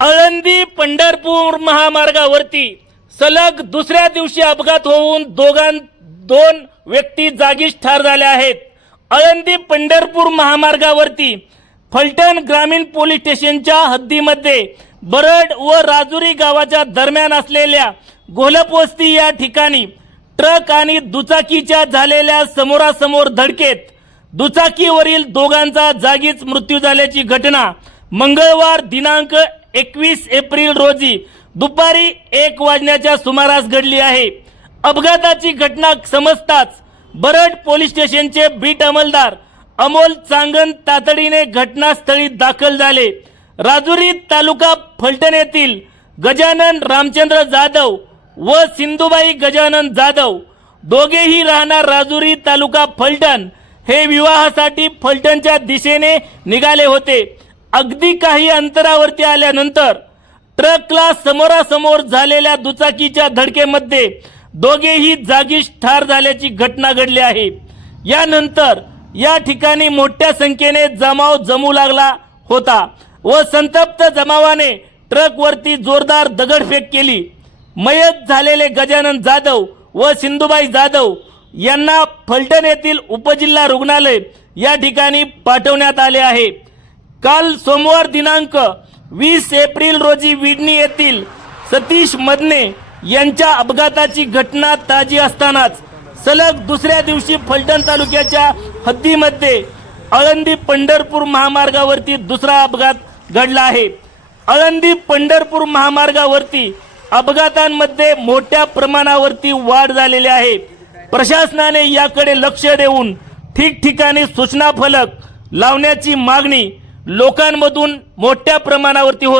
आळंदी पंढरपूर महामार्गावरती सलग दुसऱ्या दिवशी अपघात होऊन दोन व्यक्ती जागीच ठार झाल्या आहेत। आळंदी पंढरपूर महामार्गावरती फलटण ग्रामीण पोलीस स्टेशनच्या हद्दीमध्ये बरड व राजुरी गावाच्या दरम्यान असलेल्या गोलपवस्ती या ठिकाणी ट्रक आणि दुचाकीच्या झालेल्या समोरासमोर धडकेत दुचाकीवरील दोघांचा जागीच मृत्यू झाल्याची घटना मंगळवार दिनांक 21 एप्रिल रोजी दुपारी 1 वाजण्याच्या सुमारास घडली आहे। अपघाताची घटना समजताच बरड पोलीस स्टेशनचे बीट अंमलदार अमोल चांगन तातडीने घटनास्थळी दाखल झाले। राजुरी तालुका फलटण येथील गजानन रामचंद्र जाधव व सिंधुबाई गजानन जाधव दोघेही राहणार राजुरी तालुका फलटण हे विवाहासाठी फलटणच्या दिशेने निघाले होते। अगदी काही अंतरावरती आल्यानंतर ट्रकला समोरासमोर झालेल्या दुचाकीच्या धडकेमध्ये दोघेही जागीच ठार झाल्याची घटना घडली आहे। यानंतर या ठिकाणी मोठ्या संख्येने जमाव जमू लागला होता व संतप्त जमावाने ट्रकवरती जोरदार दगडफेक केली। मयत झालेले गजानन जाधव व सिंधुबाई जाधव यांना फलटण येथील उपजिल्हा रुग्णालय या ठिकाणी पाठवण्यात आले आहे। काल सोमवार दिनांक 20 एप्रिल रोजी विडणी येथील सतीश मदने यांच्या अपघाताची घटना ताजी असतानाच सलग दुसऱ्या दिवशी फलटण तालुक्याच्या हद्दीमध्ये आळंदी पंढरपूर महामार्गावरती दुसरा अपघात घडला आहे। आळंदी पंढरपूर महामार्गावरती अपघातांमध्ये मोठ्या प्रमाणावरती वाढ झालेली आहे। प्रशासनाने याकडे लक्ष देऊन ठिकठिकाणी सूचना फलक लावण्याची मागणी लोकांमधून मोठ्या प्रमाणावरती होत